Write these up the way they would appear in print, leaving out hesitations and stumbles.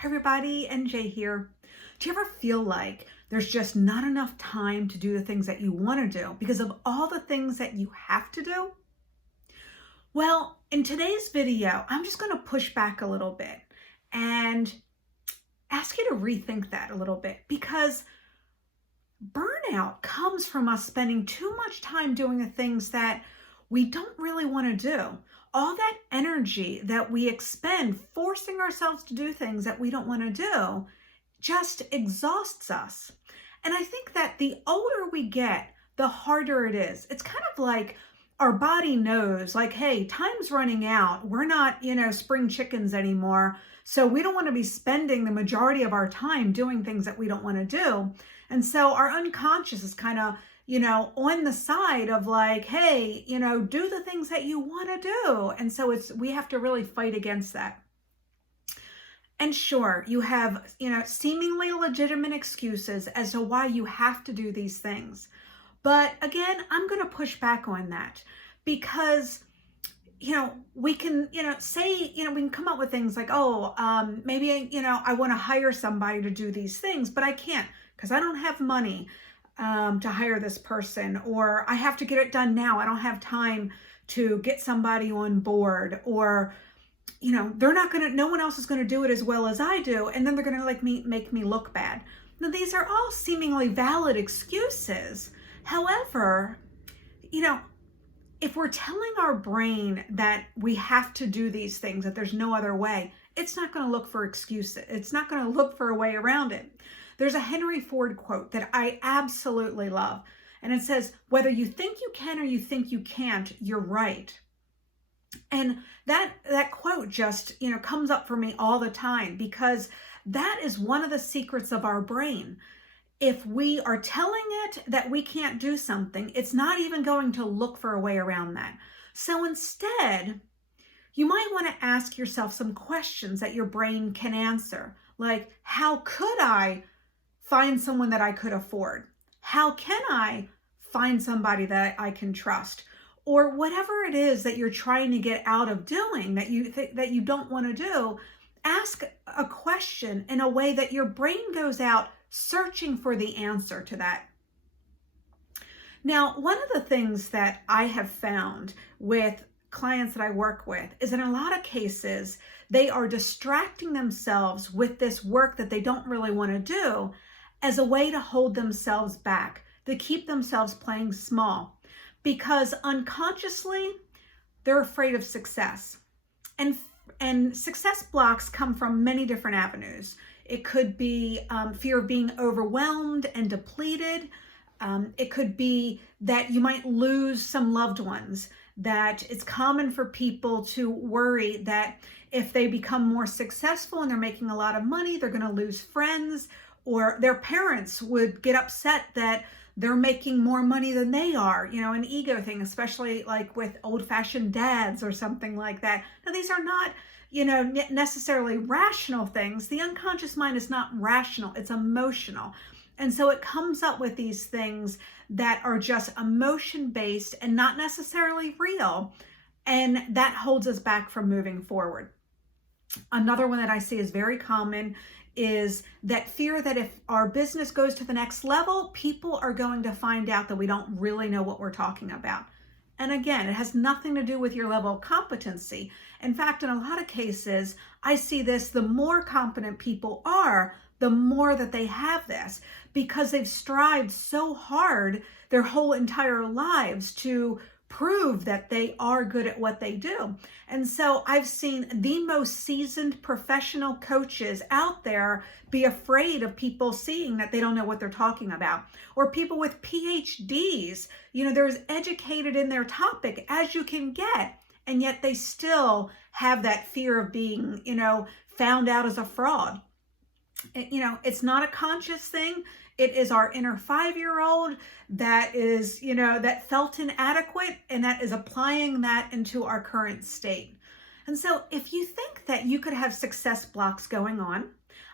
Hey everybody, NJ here. Do you ever feel like there's just not enough time to do the things that you want to do because of all the things that you have to do? Well, in today's video, I'm just going to push back a little bit and ask you to rethink that a little bit, because burnout comes from us spending too much time doing the things that we don't really want to do. All that energy that we expend forcing ourselves to do things that we don't want to do just exhausts us. And I think that the older we get, the harder it is. It's kind of like our body knows, like, hey, time's running out. We're not, spring chickens anymore. So we don't want to be spending the majority of our time doing things that we don't want to do. And so our unconscious is kind of, on the side of like, hey, do the things that you want to do. And so we have to really fight against that. And sure, you have, seemingly legitimate excuses as to why you have to do these things. But again, I'm going to push back on that because, we can, say, we can come up with things like, maybe, I want to hire somebody to do these things, but I can't because I don't have money to hire this person, or I have to get it done now. I don't have time to get somebody on board, or, no one else is going to do it as well as I do. And then they're going to make me look bad. Now, these are all seemingly valid excuses. However, if we're telling our brain that we have to do these things, that there's no other way, it's not going to look for excuses. It's not going to look for a way around it. There's a Henry Ford quote that I absolutely love. And it says, whether you think you can or you think you can't, you're right. And that quote just, comes up for me all the time, because that is one of the secrets of our brain. If we are telling it that we can't do something, it's not even going to look for a way around that. So instead, you might want to ask yourself some questions that your brain can answer. Like, how could I find someone that I could afford? How can I find somebody that I can trust? Or whatever it is that you're trying to get out of doing that you don't want to do, ask a question in a way that your brain goes out searching for the answer to that. Now, one of the things that I have found with clients that I work with is in a lot of cases, they are distracting themselves with this work that they don't really want to do as a way to hold themselves back, to keep themselves playing small, because unconsciously they're afraid of success. And success blocks come from many different avenues. It could be fear of being overwhelmed and depleted. It could be that you might lose some loved ones, that it's common for people to worry that if they become more successful and they're making a lot of money, they're going to lose friends, or their parents would get upset that they're making more money than they are, an ego thing, especially like with old-fashioned dads or something like that. Now, these are not, necessarily rational things. The unconscious mind is not rational, it's emotional. And so it comes up with these things that are just emotion-based and not necessarily real. And that holds us back from moving forward. Another one that I see is very common is that fear that if our business goes to the next level, people are going to find out that we don't really know what we're talking about. And again, it has nothing to do with your level of competency. In fact, in a lot of cases, I see this, the more competent people are, the more that they have this, because they've strived so hard their whole entire lives to prove that they are good at what they do. And so I've seen the most seasoned professional coaches out there be afraid of people seeing that they don't know what they're talking about. Or people with PhDs, they're as educated in their topic as you can get, and yet they still have that fear of being, found out as a fraud. It's not a conscious thing. It is our inner 5-year-old that is, that felt inadequate, and that is applying that into our current state. And so if you think that you could have success blocks going on,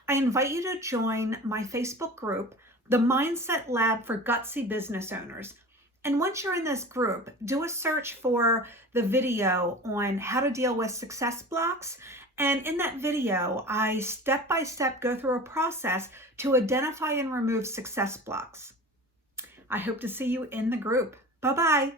I invite you to join my Facebook group, the Mindset Lab for Gutsy Business Owners. And once you're in this group, do a search for the video on how to deal with success blocks And in that video, I step by step go through a process to identify and remove success blocks. I hope to see you in the group. Bye-bye.